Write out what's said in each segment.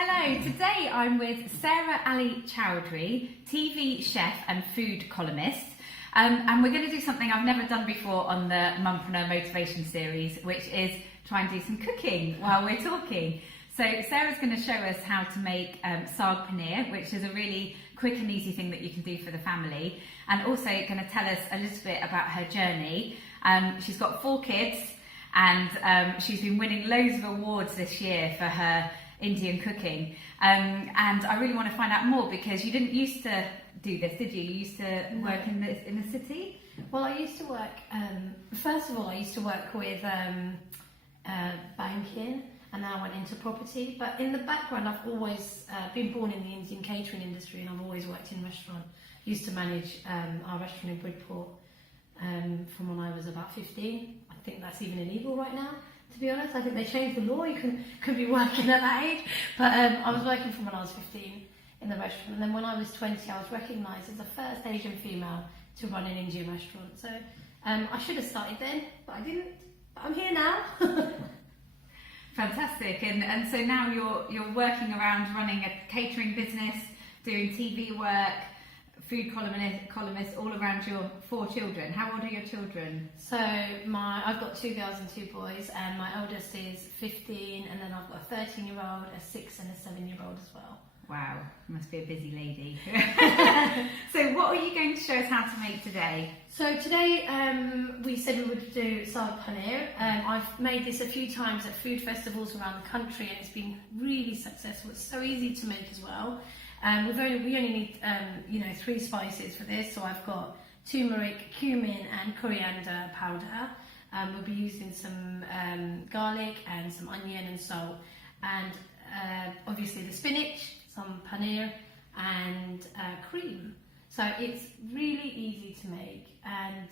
Hello, today I'm with Sarah Ali Choudhury, TV chef and food columnist, and we're going to do something I've never done before on the Mumpreneur motivation series, which is try and do some cooking while we're talking. So Sarah's going to show us how to make saag paneer, which is a really quick and easy thing that you can do for the family, and also going to tell us a little bit about her journey. She's got 4 kids, and she's been winning loads of awards this year for her Indian cooking, and I really want to find out more because you didn't used to do this, did you? You used to work in the city? Well, I used to work, first of all I used to work with banking, and then I went into property, but in the background I've always been born in the Indian catering industry, and I've always worked in restaurant. Used to manage our restaurant in Bridport from when I was about 15. I think that's even illegal right now, to be honest. I think they changed the law, you couldn't be working at that age, but I was working from when I was 15 in the restaurant, and then when I was 20 I was recognised as the first Asian female to run an Indian restaurant. So I should have started then, but I didn't. But I'm here now. Fantastic, and so now you're working around running a catering business, doing TV work, food columnist all around your 4 children. How old are your children? So I've got 2 girls and 2 boys, and my oldest is 15, and then I've got a 13-year-old, a 6 and a 7-year-old as well. Wow, you must be a busy lady. So what are you going to show us how to make today? So today we said we would do saag paneer. I've made this a few times at food festivals around the country, and it's been really successful. It's so easy to make as well. We only need 3 spices for this. So I've got turmeric, cumin and coriander powder. We'll be using some garlic and some onion and salt, and obviously the spinach, some paneer and cream. So it's really easy to make, and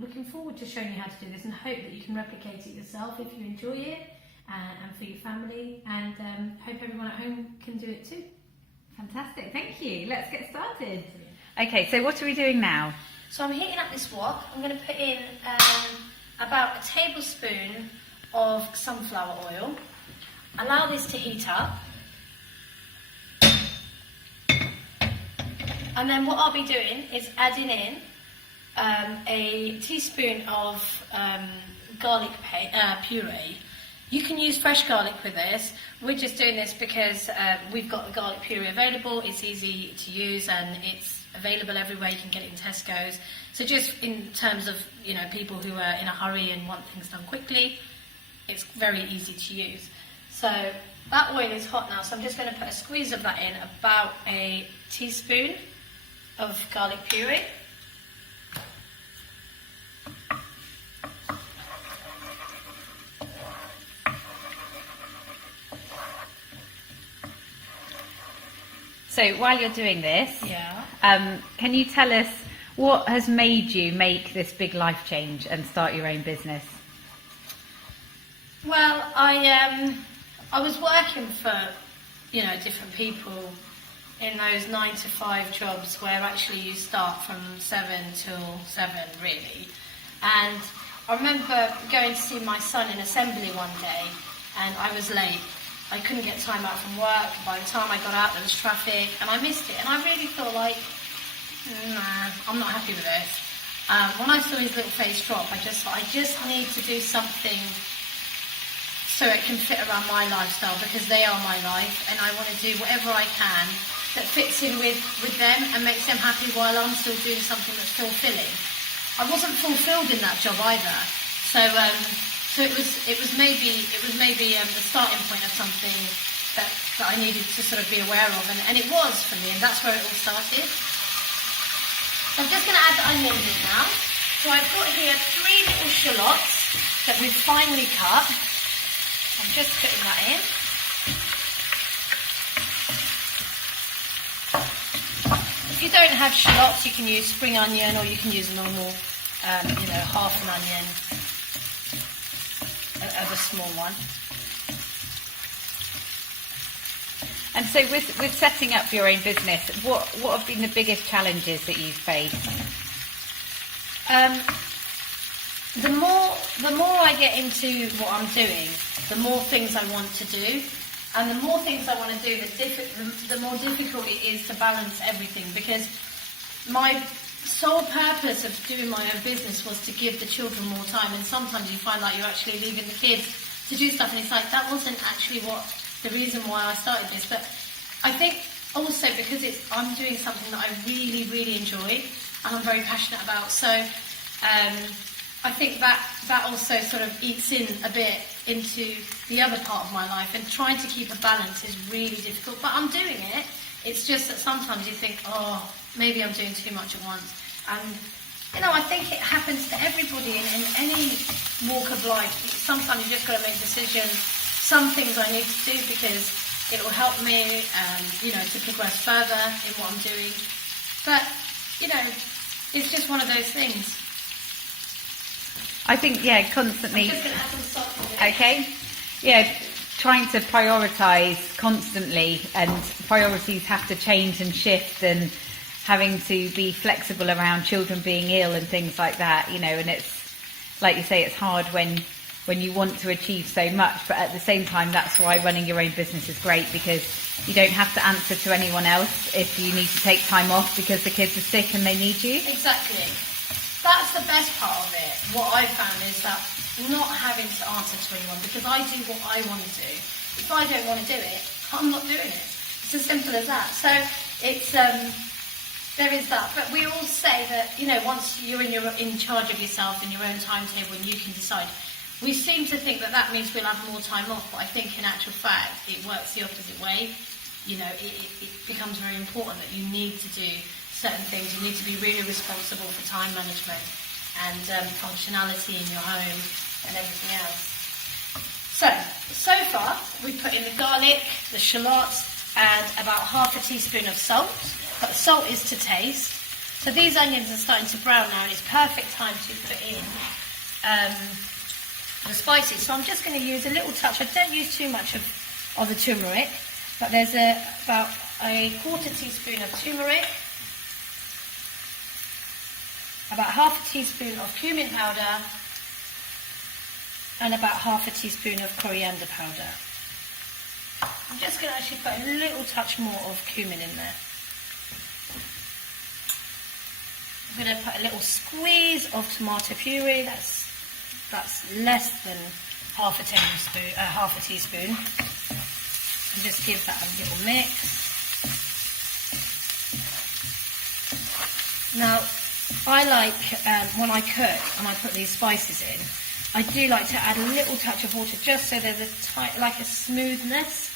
looking forward to showing you how to do this, and hope that you can replicate it yourself if you enjoy it, and for your family, and hope everyone at home can do it too. Fantastic, thank you. Let's get started. Okay, so what are we doing now? So I'm heating up this wok. I'm going to put in about a tablespoon of sunflower oil. Allow this to heat up. And then what I'll be doing is adding in a teaspoon of garlic puree. You can use fresh garlic with this. We're just doing this because we've got the garlic puree available. It's easy to use and it's available everywhere. You can get it in Tesco's. So just in terms of people who are in a hurry and want things done quickly, it's very easy to use. So that oil is hot now, so I'm just going to put a squeeze of that in, about a teaspoon of garlic puree. So while you're doing this, can you tell us what has made you make this big life change and start your own business? Well, I was working for different people in those 9 to 5 jobs where actually you start from 7 till 7 really. And I remember going to see my son in assembly one day, and I was late. I couldn't get time out from work. By the time I got out there was traffic and I missed it, and I really felt like, nah, I'm not happy with this. When I saw his little face drop, I just thought, I just need to do something so it can fit around my lifestyle, because they are my life, and I want to do whatever I can that fits in with them and makes them happy while I'm still doing something that's fulfilling. I wasn't fulfilled in that job either, so it was maybe the starting point of something that I needed to sort of be aware of, and it was for me, and that's where it all started. So I'm just going to add the onions in now. So I've got here 3 little shallots that we've finely cut. I'm just putting that in. If you don't have shallots, you can use spring onion, or you can use normal, half an onion of a small one. And so with setting up your own business, what have been the biggest challenges that you've faced? The more I get into what I'm doing, the more things I want to do. And the more things I want to do, the more difficult it is to balance everything, because my sole purpose of doing my own business was to give the children more time, and sometimes you find like you're actually leaving the kids to do stuff, and it's like that wasn't actually what the reason why I started this. But I think also because I'm doing something that I really, really enjoy and I'm very passionate about, so I think that also sort of eats in a bit into the other part of my life, and trying to keep a balance is really difficult, but I'm doing it. It's just that sometimes you think, oh, maybe I'm doing too much at once. And, you know, I think it happens to everybody in any walk of life. Sometimes you just got to make decisions. Some things I need to do because it will help me, you know, to progress further in what I'm doing. But, you know, it's just one of those things. I think, yeah, constantly. I'm just going to add some salt in it. Okay. Yeah, trying to prioritise constantly, and priorities have to change and shift, and having to be flexible around children being ill and things like that, you know, and it's, like you say, it's hard when you want to achieve so much, but at the same time, that's why running your own business is great, because you don't have to answer to anyone else if you need to take time off because the kids are sick and they need you. Exactly. That's the best part of it. What I found is that not having to answer to anyone, because I do what I want to do. If I don't want to do it, I'm not doing it. It's as simple as that. So it's there is that. But we all say that, you know, once you're in charge of yourself and your own timetable and you can decide, we seem to think that means we'll have more time off, but I think in actual fact it works the opposite way. You know, it becomes very important that you need to do certain things. You need to be really responsible for time management and functionality in your home and everything else. So far we've put in the garlic, the shallots, and about half a teaspoon of salt. But salt is to taste. So these onions are starting to brown now, and it's perfect time to put in the spices. So I'm just going to use a little touch. I don't use too much of the turmeric, but there's about a quarter teaspoon of turmeric, about half a teaspoon of cumin powder, and about half a teaspoon of coriander powder. I'm just going to actually put a little touch more of cumin in there. I'm going to put a little squeeze of tomato puree. That's less than half a teaspoon, and just give that a little mix. Now, I like when I cook and I put these spices in, I do like to add a little touch of water just so there's a smoothness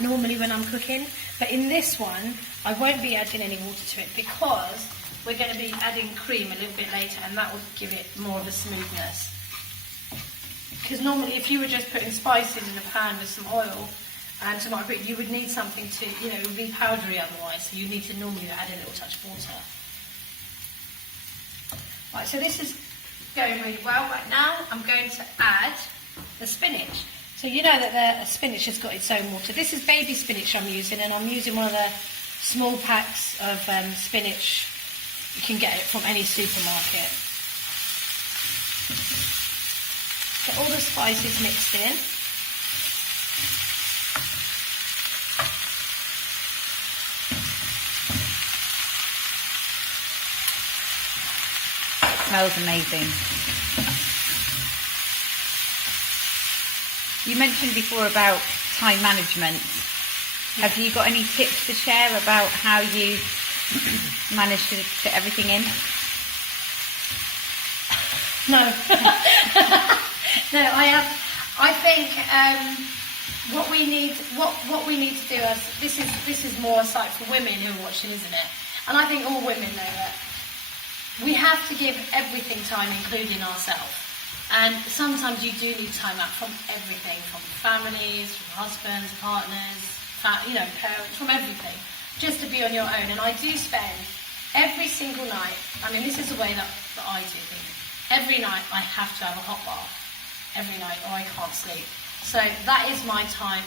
normally when I'm cooking. But in this one, I won't be adding any water to it because we're going to be adding cream a little bit later, and that will give it more of a smoothness. Because normally, if you were just putting spices in a pan with some oil and tomato grit, you would need something to, you know, it would be powdery otherwise. So you need to normally add a little touch of water. Right, so this is going really well. Right now, I'm going to add the spinach. So you know that the spinach has got its own water. This is baby spinach I'm using, and I'm using one of the small packs of spinach. You can get it from any supermarket. Get all the spices mixed in. Smells amazing. You mentioned before about time management. Yeah. Have you got any tips to share about how you manage to fit everything in? No. No, I think what we need to do is this is more a site for women who are watching, isn't it? And I think all women know that we have to give everything time, including ourselves. And sometimes you do need time out from everything, from families, from husbands, partners, parents, from everything, just to be on your own. And I do spend every single night, I mean, this is the way that I do things. Every night I have to have a hot bath, every night, or I can't sleep. So that is my time,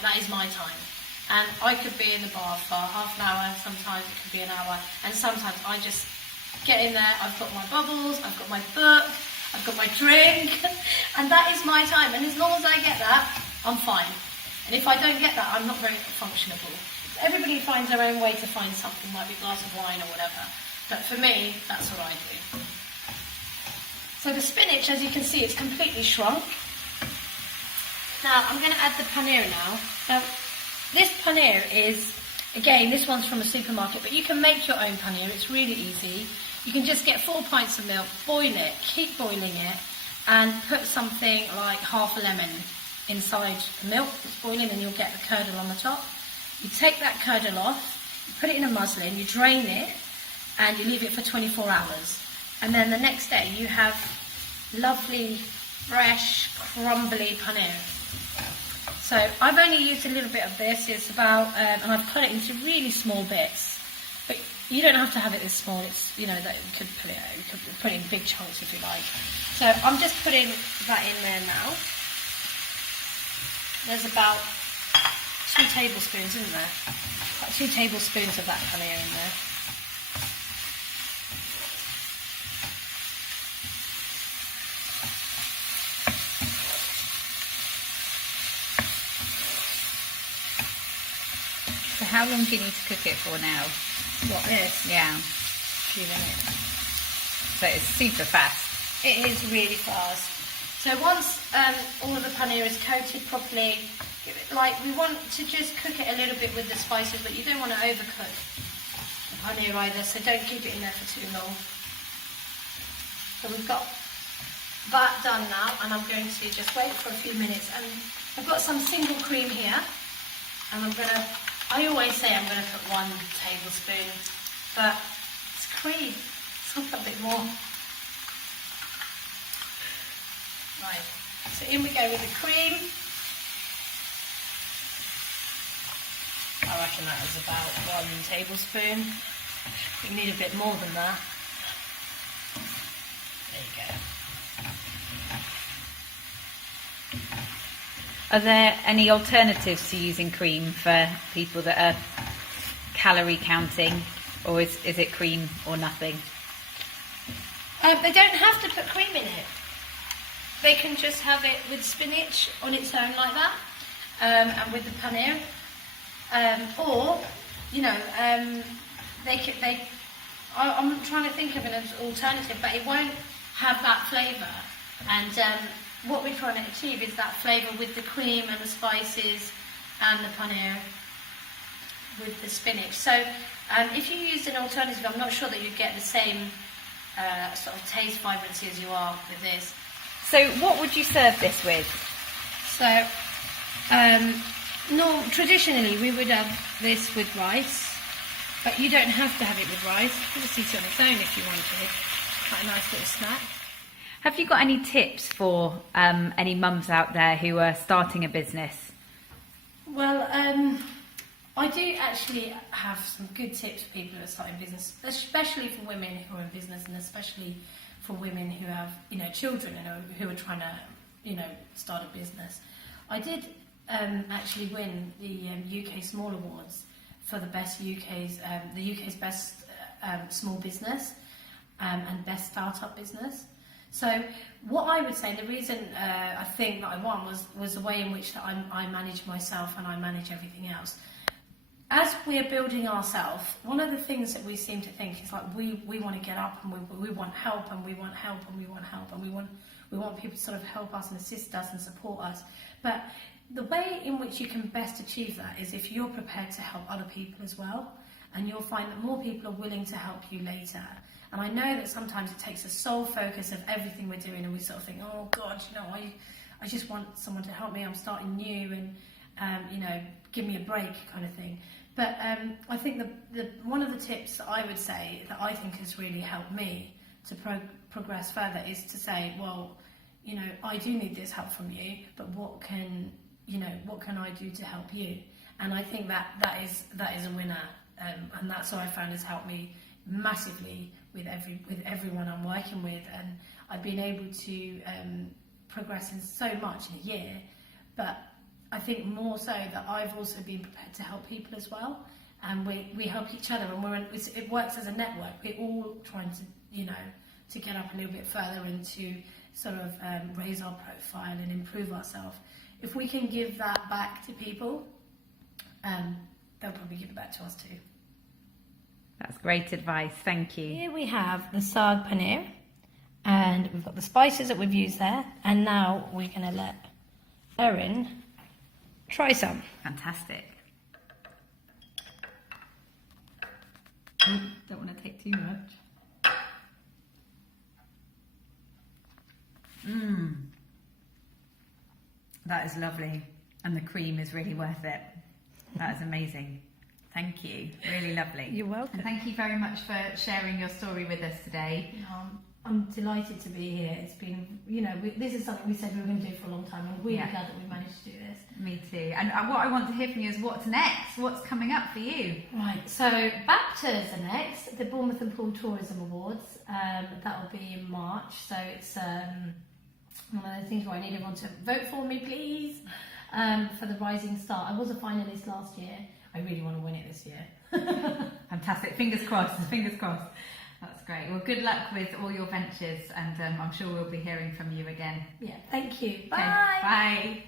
And I could be in the bath for half an hour, sometimes it could be an hour, and sometimes I just get in there, I've got my bubbles, I've got my book, I've got my drink, and that is my time. And as long as I get that, I'm fine. And if I don't get that, I'm not very functionable. Everybody finds their own way to find something, might be a glass of wine or whatever. But for me, that's what I do. So the spinach, as you can see, it's completely shrunk. Now, I'm going to add the paneer now. Now, this paneer is, again, this one's from a supermarket, but you can make your own paneer. It's really easy. You can just get 4 pints of milk, boil it, keep boiling it, and put something like half a lemon inside the milk that's boiling, and you'll get the curdle on the top. You take that curdle off, you put it in a muslin, you drain it, and you leave it for 24 hours. And then the next day you have lovely, fresh, crumbly paneer. So I've only used a little bit of this. It's about, and I've cut it into really small bits. But you don't have to have it this small. It's, you know, that you could put it in big chunks if you like. So I'm just putting that in there now. There's about 2 tablespoons, isn't there? About 2 tablespoons of that paneer in there. So how long do you need to cook it for now? What, this? Yeah. 2 minutes. So it's super fast. It is really fast. So once all of the paneer is coated properly, we want to just cook it a little bit with the spices, but you don't want to overcook the paneer either, so don't keep it in there for too long. So we've got that done now, and I'm going to just wait for a few minutes. And I've got some single cream here, and I always say I'm going to put 1 tablespoon, but it's cream, so I'll put a bit more. Right, so in we go with the cream. I reckon that is about 1 tablespoon. We need a bit more than that. There you go. Are there any alternatives to using cream for people that are calorie counting, or is it cream or nothing? They don't have to put cream in it. They can just have it with spinach on its own like that, and with the paneer. Or, you know, I'm trying to think of an alternative, but it won't have that flavour. And what we're trying to achieve is that flavour with the cream and the spices and the paneer with the spinach. So if you used an alternative, I'm not sure that you'd get the same sort of taste vibrancy as you are with this. So what would you serve this with? So, traditionally we would have this with rice, but you don't have to have it with rice. You can just eat it on its own if you wanted. Quite a nice little snack. Have you got any tips for any mums out there who are starting a business? Well, I do actually have some good tips for people who are starting business, especially for women who are in business, and especially for women who have, you know, children and who are trying to, you know, start a business. I did actually win the UK Small Awards for the best the UK's best small business and best startup business. So what I would say, the reason I think that I won was the way in which that I manage myself and I manage everything else. As we're building ourselves, one of the things that we seem to think is like we want to get up and we want help and we want help and we want help and we want people to sort of help us and assist us and support us. But the way in which you can best achieve that is if you're prepared to help other people as well, and you'll find that more people are willing to help you later. And I know that sometimes it takes a sole focus of everything we're doing, and we sort of think, oh God, you know, I just want someone to help me. I'm starting new, and you know, give me a break, kind of thing. But I think the one of the tips that I would say that I think has really helped me to progress further is to say, well, you know, I do need this help from you, but what can I do to help you? And I think that is a winner, and that's what I found has helped me massively with everyone I'm working with, and I've been able to progress in so much in a year. But I think more so that I've also been prepared to help people as well, and we help each other, and it works as a network. We're all trying to, you know, to get up a little bit further and to sort of raise our profile and improve ourselves if we can give that back to people, they'll probably give it back to us too. That's great advice, thank you. Here we have the saag paneer, and we've got the spices that we've used there, and now we're going to let Erin try some. Fantastic. Oh, don't want to take too much. That is lovely, and the cream is really worth it. That is amazing. Thank you, really lovely. You're welcome. And thank you very much for sharing your story with us today. I'm delighted to be here. It's been, this is something we said we were going to do for a long time. I'm really glad that we managed to do this. Me too. And what I want to hear from you is what's next? What's coming up for you? Right, so BAFTAs are next, the Bournemouth and Poole Tourism Awards. That will be in March, so it's one of those things where I need everyone to vote for me, please, for the Rising Star. I was a finalist last year. I really want to win it this year. Fantastic. Fingers crossed. Fingers crossed. That's great. Well, good luck with all your ventures, and I'm sure we'll be hearing from you again. Yeah, thank you. Bye. Okay, bye.